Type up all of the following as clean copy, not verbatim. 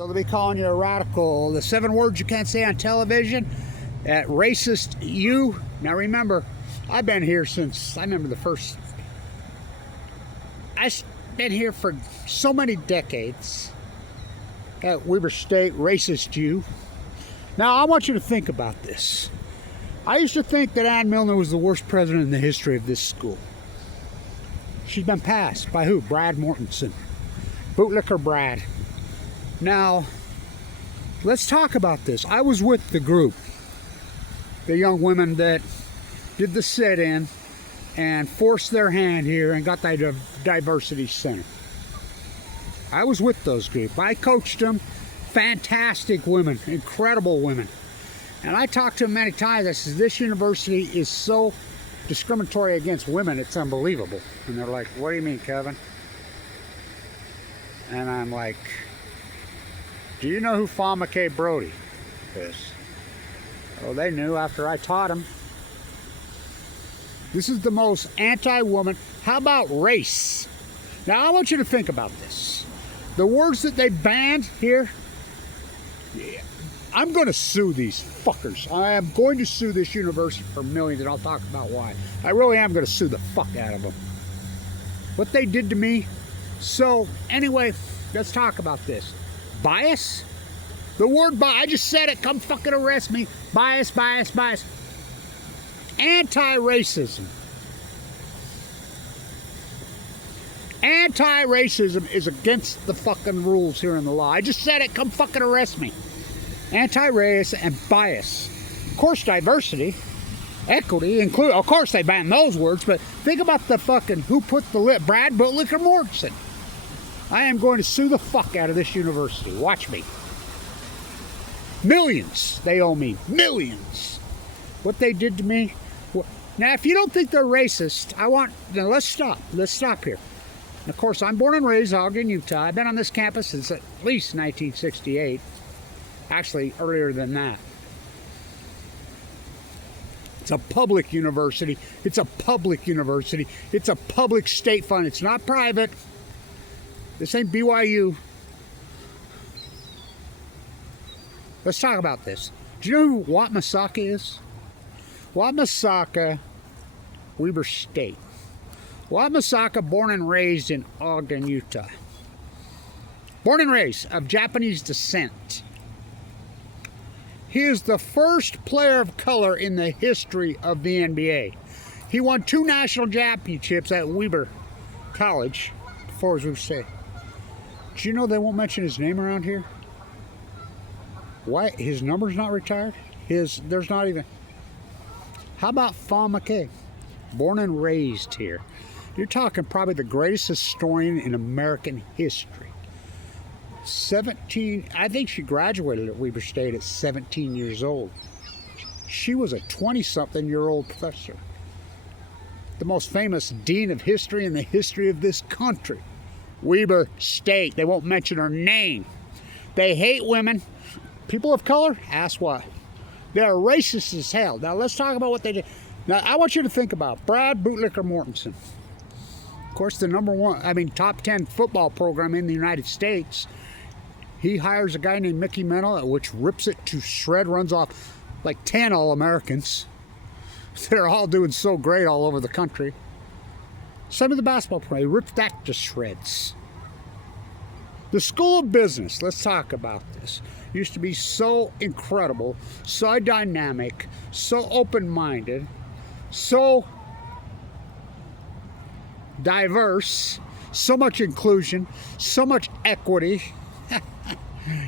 They'll be calling you a radical. The 7 words you can't say on television. At racist you. Now remember, I've been here since, I remember the first, I've been here for so many decades. At Weber State, racist you. Now I want you to think about this. I used to think that Ann Milner was the worst president in the history of this school. She's been passed by who? Brad Mortensen. Bootlicker Brad. Now, let's talk about this. I was with the group, the young women that did the sit-in and forced their hand here and got the diversity center. I was with those group. I coached them. Fantastic women, incredible women. And I talked to them many times. I said, this university is so discriminatory against women, it's unbelievable. And they're like, what do you mean, Kevin? And I'm like, do you know who Fawn McKay Brody is? Oh, they knew after I taught them. This is the most anti-woman. How about race? Now, I want you to think about this. The words that they banned here, yeah, I'm going to sue these fuckers. I am going to sue this university for millions, and I'll talk about why. I really am going to sue the fuck out of them. What they did to me. So, anyway, let's talk about this. Bias? The word bias, I just said it, come fucking arrest me. Bias, bias, bias. Anti-racism. Anti-racism is against the fucking rules here in the law. I just said it, come fucking arrest me. Anti-race and bias. Of course, diversity, equity, include. Of course, they banned those words, but think about the fucking who put the lip. Brad Bootlicker Mortensen. I am going to sue the fuck out of this university. Watch me. Millions they owe me. Millions. What they did to me. Now, if you don't think they're racist, now let's stop. Let's stop here. Of course, I'm born and raised in Ogden, Utah. I've been on this campus since at least 1968. Actually, earlier than that. It's a public university. It's a public university. It's a public state fund. It's not private. This ain't BYU. Let's talk about this. Do you know who Watmasaka is? Watmasaka, Weber State. Watmasaka, born and raised in Ogden, Utah. Born and raised, of Japanese descent. He is the first player of color in the history of the NBA. He won 2 national championships at Weber College, before as we say. Do you know they won't mention his name around here? Why? His number's not retired? There's not even... How about Fawn McKay? Born and raised here. You're talking probably the greatest historian in American history. 17, I think she graduated at Weber State at 17 years old. She was a 20-something-year-old professor. The most famous dean of history in the history of this country. Weber State. They won't mention her name. They hate women. People of color? Ask what? They're racist as hell. Now let's talk about what they did. Now I want you to think about Brad Bootlicker Mortensen. Of course, the top 10 football program in the United States. He hires a guy named Mickey Mental, which rips it to shred, runs off like 10 All-Americans. They're all doing so great all over the country. Some of the basketball program, he ripped that to shreds. The School of Business, let's talk about this. Used to be so incredible, so dynamic, so open-minded, so diverse, so much inclusion, so much equity.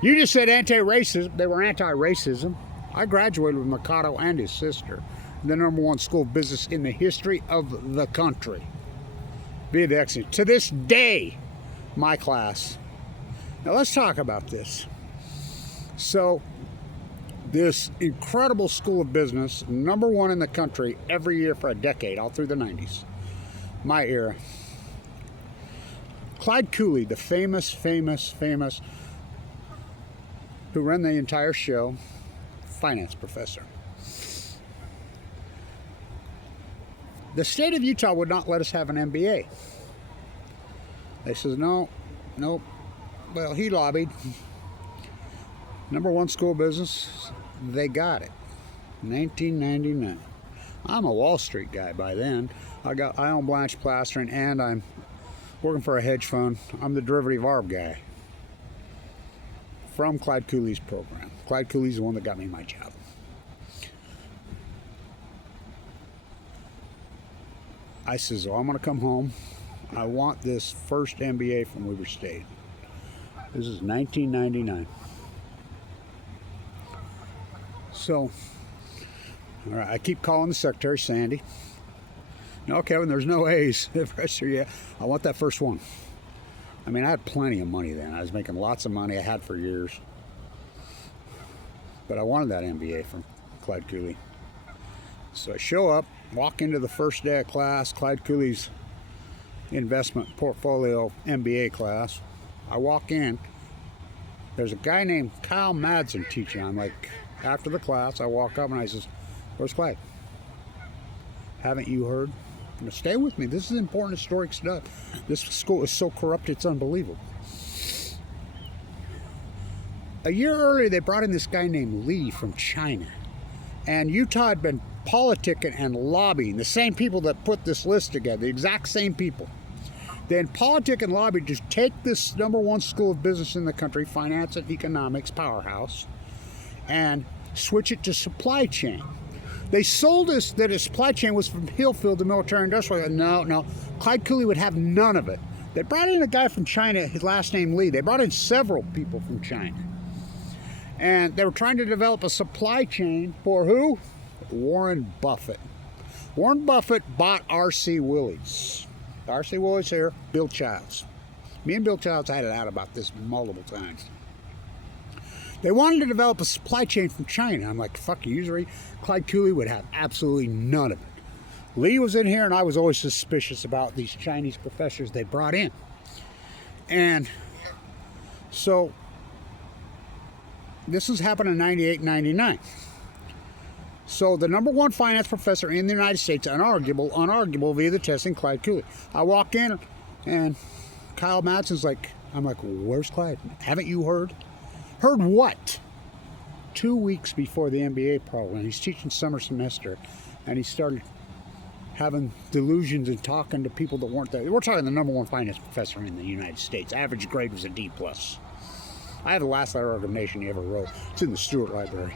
You just said anti-racism. They were anti-racism. I graduated with Mikado and his sister, the #1 school of business in the history of the country. Be the excellent. To this day, my class. Now let's talk about this. So, this incredible school of business, #1 in the country every year for a decade, all through the 90s. My era. Clyde Cooley, the famous, who ran the entire show, finance professor. The state of Utah would not let us have an MBA. They says, no. Well, he lobbied. Number one school of business, they got it. 1999. I'm a Wall Street guy by then. I own Blanch Plastering, and I'm working for a hedge fund. I'm the derivative arb guy from Clyde Cooley's program. Clyde Cooley's the one that got me my job. I says, oh, I'm going to come home. I want this first MBA from Weber State. This is 1999. So, all right, I keep calling the secretary, Sandy. No, Kevin, there's no A's. Yeah, I want that first one. I mean, I had plenty of money then. I was making lots of money. I had for years. But I wanted that MBA from Clyde Cooley. So I show up, walk into the first day of class, Clyde Cooley's investment portfolio MBA class. I walk in. There's a guy named Kyle Madsen teaching. I'm like, after the class, I walk up and I says, where's Clyde? Haven't you heard? Now stay with me. This is important historic stuff. This school is so corrupt, it's unbelievable. A year earlier, they brought in this guy named Lee from China. And Utah had been politicking and lobbying. The same people that put this list together, the exact same people. Then politic and lobby to take this number one school of business in the country, finance and economics powerhouse, and switch it to supply chain. They sold us that a supply chain was from Hillfield to military industrial. No. Clyde Cooley would have none of it. They brought in a guy from China, his last name Lee. They brought in several people from China. And they were trying to develop a supply chain for who? Warren Buffett. Warren Buffett bought R.C. Willys. R.C. Willys here, Bill Childs. Me and Bill Childs had it out about this multiple times. They wanted to develop a supply chain from China. I'm like, fuck you, usually Clyde Cooley would have absolutely none of it. Lee was in here, and I was always suspicious about these Chinese professors they brought in. And so this has happened in 98, 99. So the number one finance professor in the United States, unarguable via the testing, Clyde Cooley. I walk in, and Kyle Madsen's like, I'm like, where's Clyde? Haven't you heard? Heard what? 2 weeks before the MBA program, he's teaching summer semester, and he started having delusions and talking to people that weren't there. We're talking the number one finance professor in the United States. Average grade was a D+. I have the last letter of recommendation he ever wrote. It's in the Stewart Library.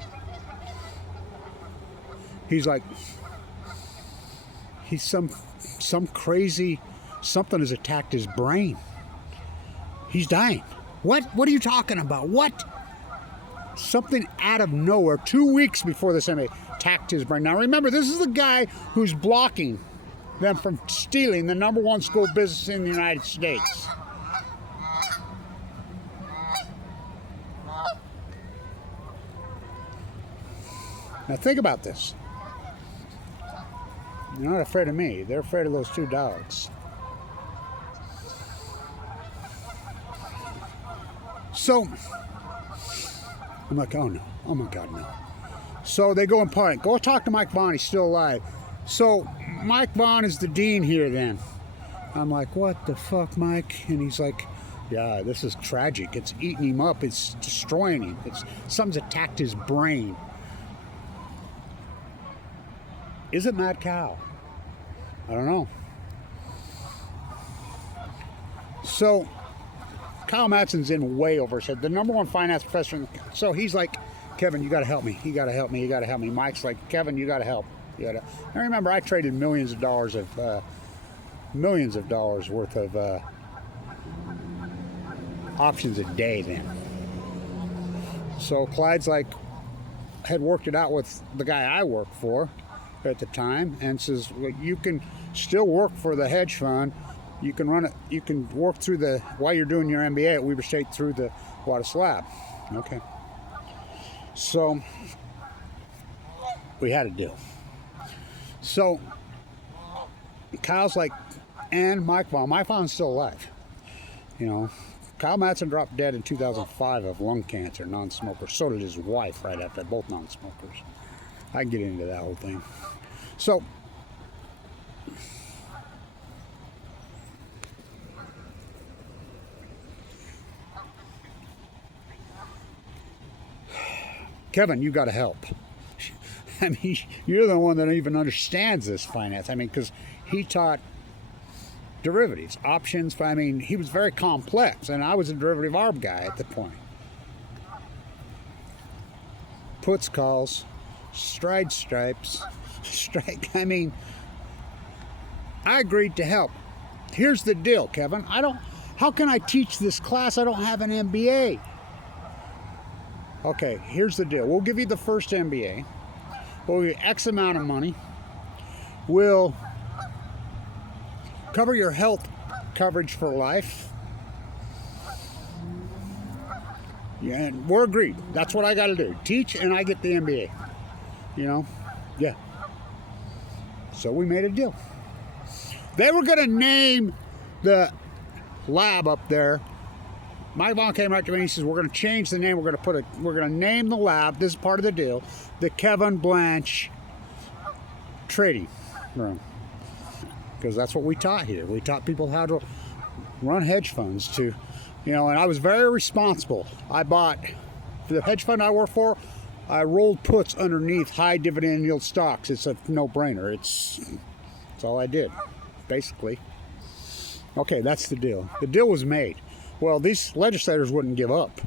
He's like, he's some crazy, something has attacked his brain. He's dying. What? What are you talking about? What? Something out of nowhere, 2 weeks before this MBA, attacked his brain. Now remember, this is the guy who's blocking them from stealing the number one school of business in the United States. Now think about this. They're not afraid of me. They're afraid of those two dogs. So, I'm like, oh no. Oh my God, no. So they go and party. Go talk to Mike Vaughn. He's still alive. So Mike Vaughn is the dean here then. I'm like, what the fuck, Mike? And he's like, yeah, this is tragic. It's eating him up. It's destroying him. Something's attacked his brain. Is it mad cow? I don't know. So Kyle Madsen's in way over his head. The number one finance professor. So he's like, Kevin, you got to help me. You got to help me. You got to help me. Mike's like, Kevin, you got to help. You got to. I remember I traded millions of dollars worth of options a day then. So Clyde's like, had worked it out with the guy I worked for at the time, and says, well, you can still work for the hedge fund. You can run it. You can work through while you're doing your MBA at Weber State through the Wattis Lab. Okay. So we had a deal. So Kyle's like, and Mike Vaughn's still alive. You know, Kyle Madsen dropped dead in 2005 of lung cancer, non-smoker. So did his wife right after, both non-smokers. I can get into that whole thing. So Kevin, you got to help. I mean, you're the one that even understands this finance. I mean, because he taught derivatives, options. I mean, he was very complex, and I was a derivative arb guy at the point. Puts, calls, stride, stripes, strike. I mean, I agreed to help. Here's the deal, Kevin. How can I teach this class? I don't have an MBA. Okay, here's the deal. We'll give you the first MBA. We'll give you X amount of money. We'll cover your health coverage for life. Yeah, and we're agreed. That's what I got to do. Teach, and I get the MBA. You know? Yeah. So we made a deal. They were going to name the lab up there. Mike Vaughn came right to me and he says, we're going to change the name. We're going to name the lab. This is part of the deal. The Kevin Blanch Trading Room. Because that's what we taught here. We taught people how to run hedge funds to, you know, and I was very responsible. I bought, for the hedge fund I work for, I rolled puts underneath high dividend yield stocks. It's a no-brainer. That's all I did, basically. Okay, that's the deal. The deal was made. Well, these legislators wouldn't give up.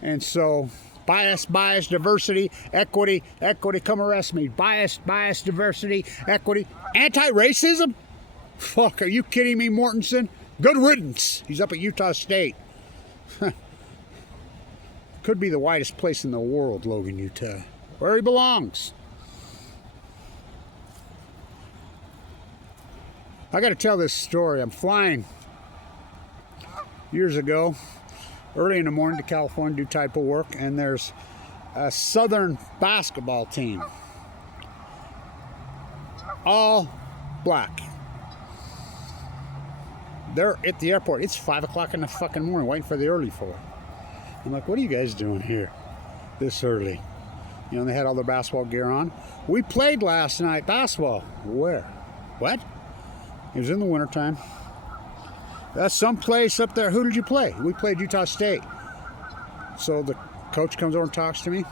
And so, bias, diversity, equity, come arrest me. Bias, diversity, equity, anti-racism? Fuck, are you kidding me, Mortensen? Good riddance. He's up at Utah State. Could be the whitest place in the world, Logan, Utah. Where he belongs. I got to tell this story. I'm flying years ago, early in the morning to California, do typo work, and there's a Southern basketball team, all black. They're at the airport. It's 5 o'clock in the fucking morning, waiting for the early flight. I'm like, what are you guys doing here this early? You know, they had all their basketball gear on. We played last night basketball. Where? What? It was in the wintertime. That's someplace up there. Who did you play? We played Utah State. So the coach comes over and talks to me.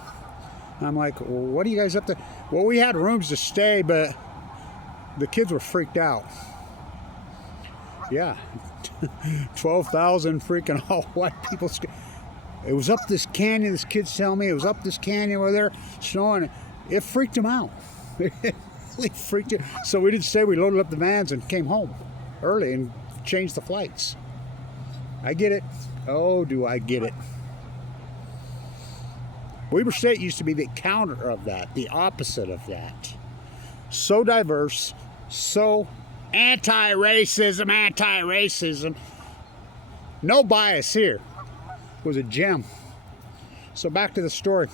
I'm like, well, what are you guys up there? Well, we had rooms to stay, but the kids were freaked out. Yeah. 12,000 freaking all white people. It was up this canyon, this kid's telling me. It was up this canyon where they're snowing. It freaked them out. It really freaked it. So we didn't stay. We loaded up the vans and came home early and changed the flights. I get it. Oh, do I get it. Weber State used to be the counter of that, the opposite of that. So diverse, so anti-racism. No bias here. It was a gem. So back to the story.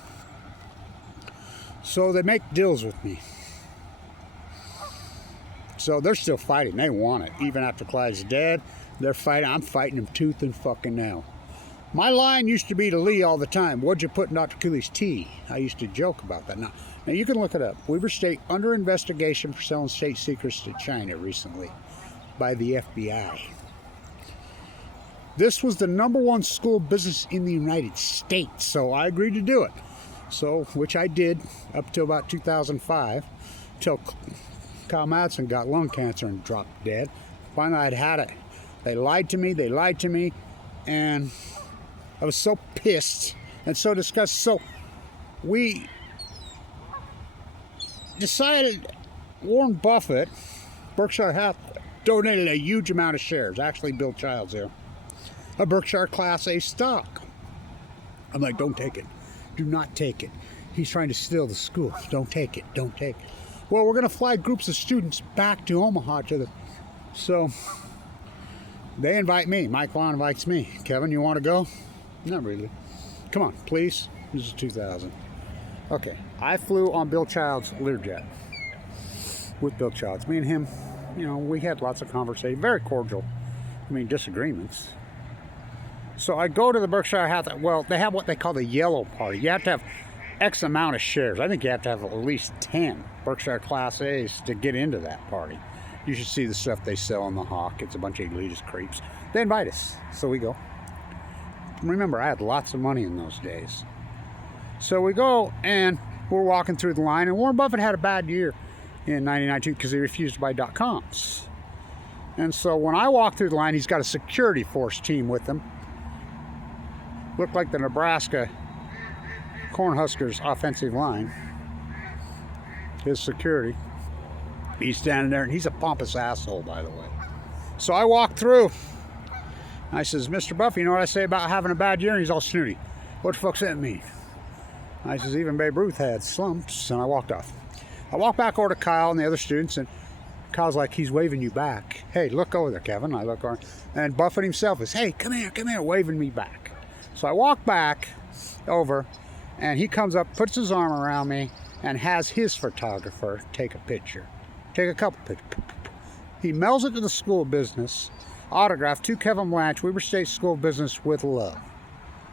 So they make deals with me. So they're still fighting. They want it. Even after Clyde's dead, they're fighting. I'm fighting them tooth and fucking nail. My line used to be to Lee all the time, what'd you put in Dr. Cooley's tea? I used to joke about that. Now you can look it up. Weber State under investigation for selling state secrets to China recently by the FBI. This was the #1 school business in the United States, so I agreed to do it. So, which I did up till about 2005, till Kyle Madsen got lung cancer and dropped dead. Finally, I'd had it. They lied to me, and I was so pissed and so disgusted. So we decided, Warren Buffett, Berkshire Hathaway, donated a huge amount of shares, actually Bill Childs there, a Berkshire Class A stock. I'm like, don't take it. Do not take it. He's trying to steal the school. Don't take it. Don't take it. Well, we're going to fly groups of students back to Omaha so they invite me. Mike Vaughn invites me. Kevin, you want to go? Not really. Come on, please. This is 2000. Okay. I flew on Bill Childs' Learjet with Bill Childs. Me and him, you know, we had lots of conversation. Very cordial. I mean, disagreements. So I go to the Berkshire Hathaway. Well, they have what they call the yellow party. You have to have X amount of shares. I think you have to have at least 10 Berkshire Class A's to get into that party. You should see the stuff they sell on the Hawk. It's a bunch of elitist creeps. They invite us, so we go. Remember, I had lots of money in those days. So we go and we're walking through the line, and Warren Buffett had a bad year in 1992 because he refused to buy .coms. And so when I walk through the line, he's got a security force team with him. Looked like the Nebraska Cornhuskers offensive line. His security. He's standing there, and he's a pompous asshole, by the way. So I walk through. I says, Mr. Buffett, you know what I say about having a bad year? And he's all snooty. What the fuck's that mean? I says, even Babe Ruth had slumps, and I walked off. I walked back over to Kyle and the other students, and Kyle's like, he's waving you back. Hey, look over there, Kevin. I look over, and Buffett himself is, hey, come here, waving me back. So I walk back over, and he comes up, puts his arm around me, and has his photographer take a picture. Take a couple pictures. He mails it to the School of Business, autographed to Kevin Blanch, Weber State School of Business with love.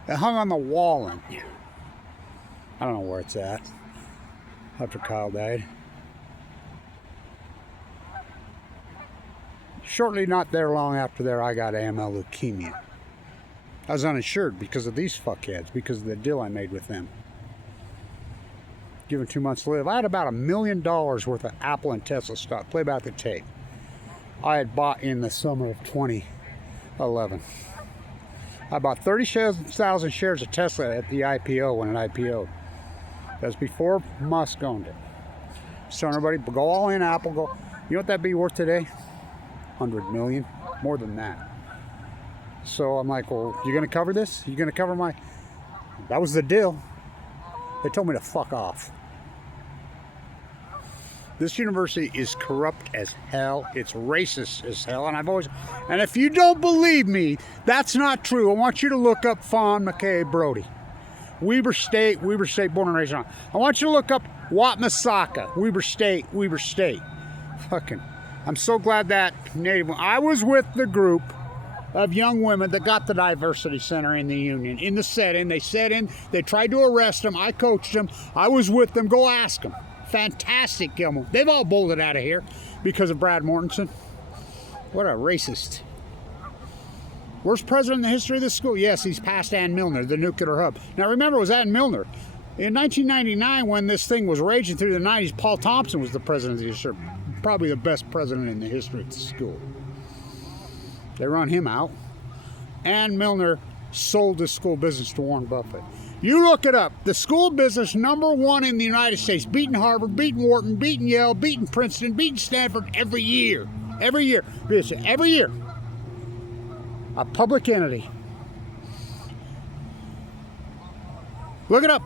It hung on the wall in here. I don't know where it's at after Kyle died. Shortly, not there long after there, I got AML leukemia. I was uninsured because of these fuckheads, because of the deal I made with them. Given 2 months to live. I had about $1 million worth of Apple and Tesla stock. Play back the tape. I had bought in the summer of 2011. I bought 30,000 shares of Tesla at the IPO when it IPO'd. That was before Musk owned it. So everybody, go all in Apple. Go. You know what that'd be worth today? 100 million, more than that. So I'm like, well, you gonna cover this? You gonna cover my? That was the deal. They told me to fuck off. This university is corrupt as hell. It's racist as hell, and if you don't believe me, that's not true. I want you to look up Fawn McKay Brody. Weber State, born and raised on. I want you to look up Watmasaka, Weber State. Fucking, I'm so glad that Native, I was with the group of young women that got the diversity center in the union, in the set-in. They set in, they tried to arrest them. I coached them. I was with them. Go ask them. Fantastic, Gilmore. They've all bolted out of here because of Brad Mortensen. What a racist. Worst president in the history of this school? Yes, he's past Ann Milner, the nuclear hub. Now remember, it was Ann Milner. In 1999, when this thing was raging through the 90s, Paul Thompson was the president of the history. Probably the best president in the history of the school. They run him out. Ann Milner sold the school business to Warren Buffett. You look it up. The school business #1 in the United States, beating Harvard, beating Wharton, beating Yale, beating Princeton, beating Stanford every year. Every year. Every year. A public entity. Look it up.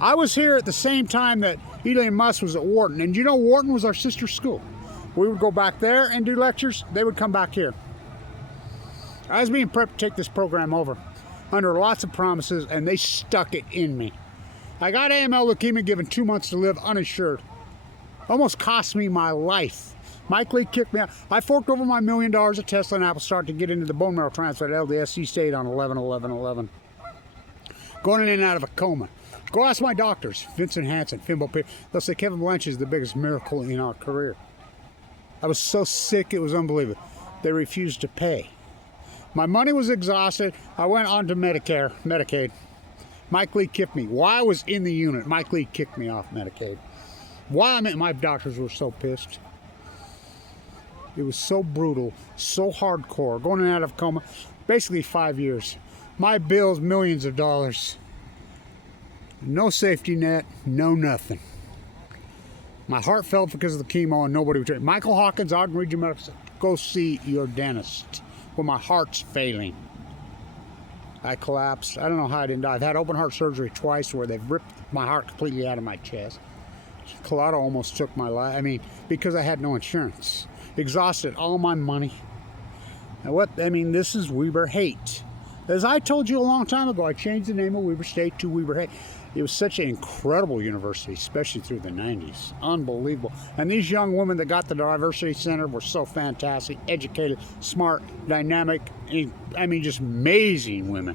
I was here at the same time that Elon Musk was at Wharton, and you know Wharton was our sister school. We would go back there and do lectures. They would come back here. I was being prepped to take this program over under lots of promises, and they stuck it in me. I got AML leukemia, given 2 months to live, uninsured. Almost cost me my life. Mike Lee kicked me out. I forked over my $1 million of Tesla and Apple stock to get into the bone marrow transplant at LDSC State on 11/11/11. Going in and out of a coma. Go ask my doctors, Vincent Hansen, Fimbo Pierce. They'll say Kevin Blanch is the biggest miracle in our career. I was so sick, it was unbelievable. They refused to pay. My money was exhausted. I went on to Medicaid. Mike Lee kicked me. While I was in the unit, Mike Lee kicked me off Medicaid. My doctors were so pissed. It was so brutal, so hardcore. Going in and out of coma, basically 5 years. My bills, millions of dollars. No safety net, no nothing. My heart failed because of the chemo and nobody would treat. Michael Hawkins, Ogden Regional Medical Center, go see your dentist. Well, my heart's failing. I collapsed. I don't know how I didn't die. I've had open heart surgery twice where they've ripped my heart completely out of my chest. Colada almost took my life. I mean, because I had no insurance. Exhausted all my money. And this is Weber hate. As I told you a long time ago, I changed the name of Weber State to Weber hate. It was such an incredible university, especially through the 90s. Unbelievable. And these young women that got the Diversity Center were so fantastic, educated, smart, dynamic. Just amazing women.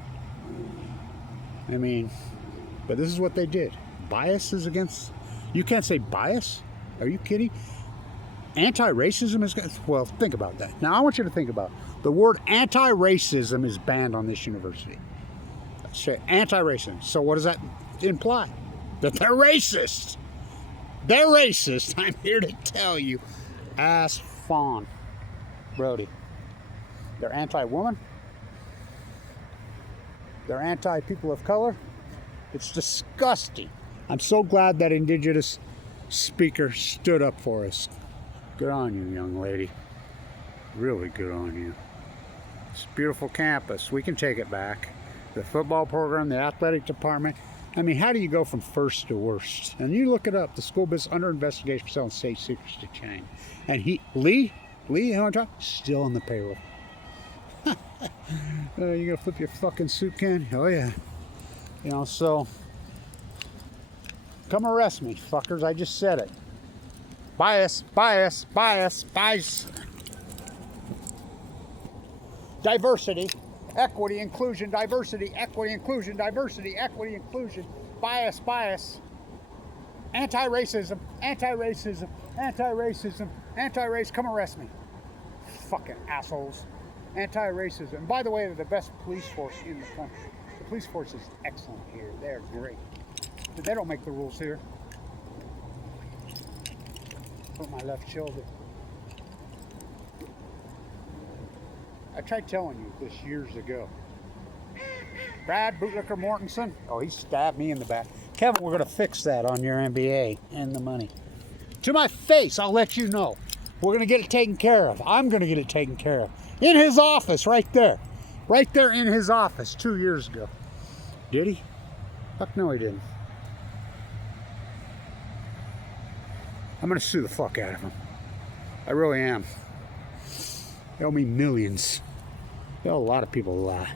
But this is what they did. Bias is against... You can't say bias? Are you kidding? Anti-racism is... Well, think about that. Now, I want you to think about it. The word anti-racism is banned on this university. Anti-racist. So what does that imply? That they're racist. They're racist. I'm here to tell you. Ass fawn. Brody. They're anti-woman. They're anti-people of color. It's disgusting. I'm so glad that Indigenous speaker stood up for us. Good on you, young lady. Really good on you. It's a beautiful campus. We can take it back. The football program, the athletic department. I mean, how do you go from first to worst? And you look it up. The school business under investigation for selling state secrets to China. And Lee, you know what I'm talking? Still on the payroll. You gonna flip your fucking soup can? Oh yeah. You know, so come arrest me, fuckers. I just said it. Bias. Diversity, equity, inclusion, diversity, equity, inclusion, diversity, equity, inclusion, bias, anti-racism, anti-race, come arrest me. Fucking assholes. Anti-racism. And by the way, they're the best police force in the country. The police force is excellent here. They're great. But they don't make the rules here. Hurt my left shoulder. I tried telling you this years ago. Brad Bootlicker Mortensen. Oh, he stabbed me in the back. Kevin, we're going to fix that on your MBA and the money. To my face, I'll let you know. We're going to get it taken care of. I'm going to get it taken care of. In his office, right there. Right there in his office 2 years ago. Did he? Fuck no, he didn't. I'm going to sue the fuck out of him. I really am. They owe me millions. They owe a lot of people a lot.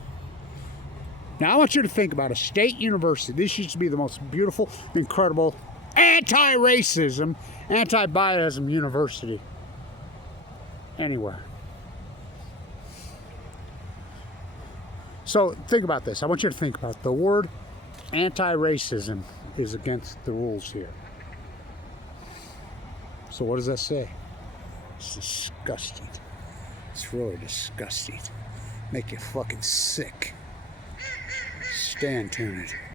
Now, I want you to think about a state university. This used to be the most beautiful, incredible, anti-racism, anti-biasm university anywhere. So, think about this. I want you to think about the word anti-racism is against the rules here. So, what does that say? It's disgusting. It's really disgusting. Make you fucking sick. Stay tuned.